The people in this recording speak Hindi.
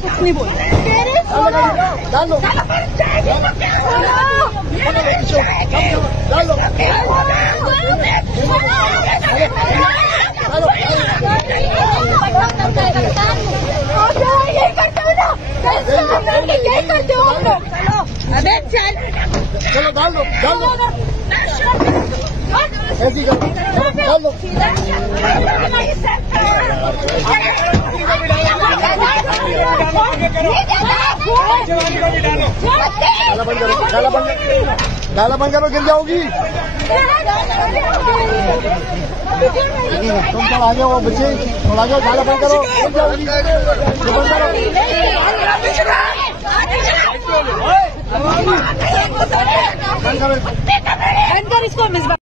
कुछ नहीं बोल चलो डाल दो ऐसी डाल दो डाला बंद करो गिर जाओगी। तुम सब आ जाओ बच्चे, थोड़ा जाओ, डाला बंद करो गिर जाओगी। बंद करो इसको।